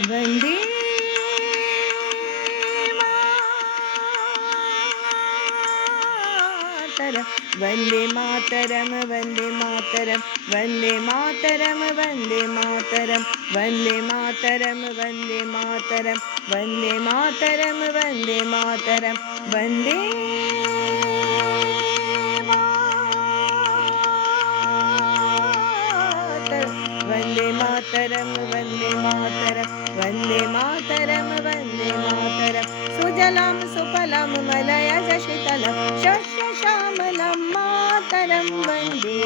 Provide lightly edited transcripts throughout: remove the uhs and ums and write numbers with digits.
वन्दे मातरं वन्दे मातरं वन्दे मातरं वन्दे मातरं वन्दे मातरं वन्दे मातरं वन्दे मातरं वन्दे मातरं वन्दे मातरं वन्दे मातरं वन्दे मातरं वन्दे मातरं सुजलां सुफलां मलयज शीतलं शस्यश्यामलं मातरं वन्दे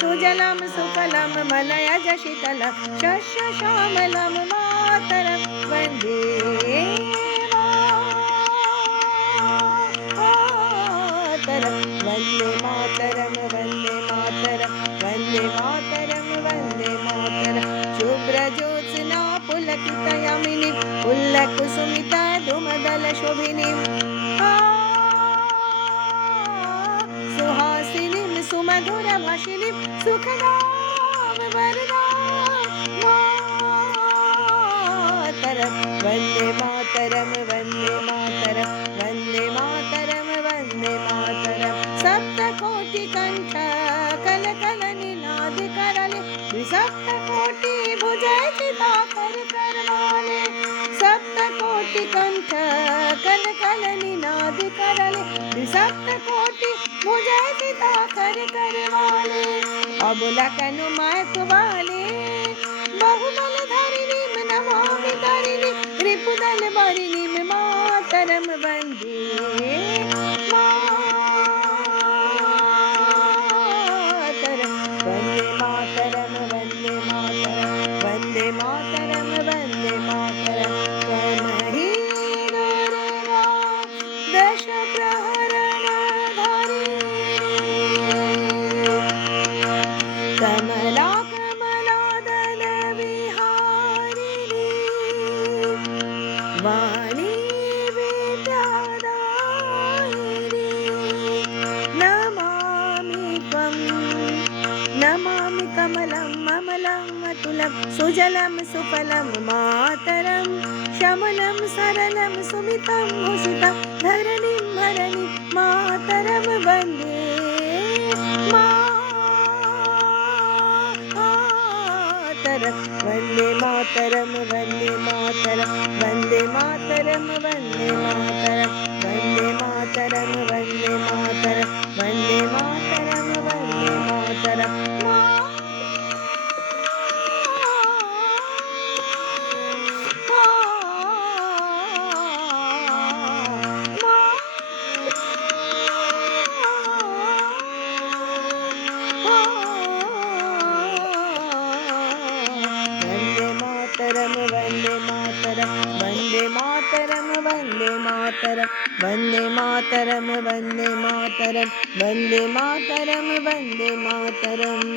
सुजलां सुफलां मलयज शीतलं शस्यश्यामलं मातरं वन्दे मातरं वन्दे मातरं वन्दे मातरं वन्दे मातरं वन्दे मातरं शुभ्रज्योत्स्ना पुलकितयामिनीं पुल्लकुसुमिता धूमदलशोभिनीं सुहासिनीं सुमधुरभाषिणीं सुखदां वरदां मातरं वन्दे मातरं वन्दे मातरं वन्दे मातरं वन्दे मातरं सप्तकोटिकण्ठ कलकलनिनादकरले द्विसप्तकोटि भुजचिताकर करवाले सप्तकोटिकण्ठ कलकलनिनादकरले द्विसप्तकोटि भुजचिताकर करवाले अबुलकनुमत वाले बहुबलधारिणीं नमामि तारिणीं रिपुदलवारिणीं मातरं वन्दे मातरं वन्दे मातरं वन्दे मातरं वन्दे मातरं वन्दे मातरं कनहिदुर्गा दशप्रहरणधारिणी कमला कमलादल विहारिणी वाणी विद्यादायिनी नमामि त्वं नमामि कमलं ममलं अतुलं सुजलं सुफलं मातरं श्यामलं सरलं सुमितं भूषितं धरणीं भरणीं मातरं वन्दे मातरं वन्दे मातरं वन्दे मातरं वन्दे मातरं वन्दे मातरं वन्दे मातरं वन्दे मातरं वन्दे मातरं वन्दे मातरं वन्दे मातरं वन्दे मातरं वन्दे मातरं वन्दे मातरं वन्दे मातरं वन्दे मातरं वन्दे मातरम्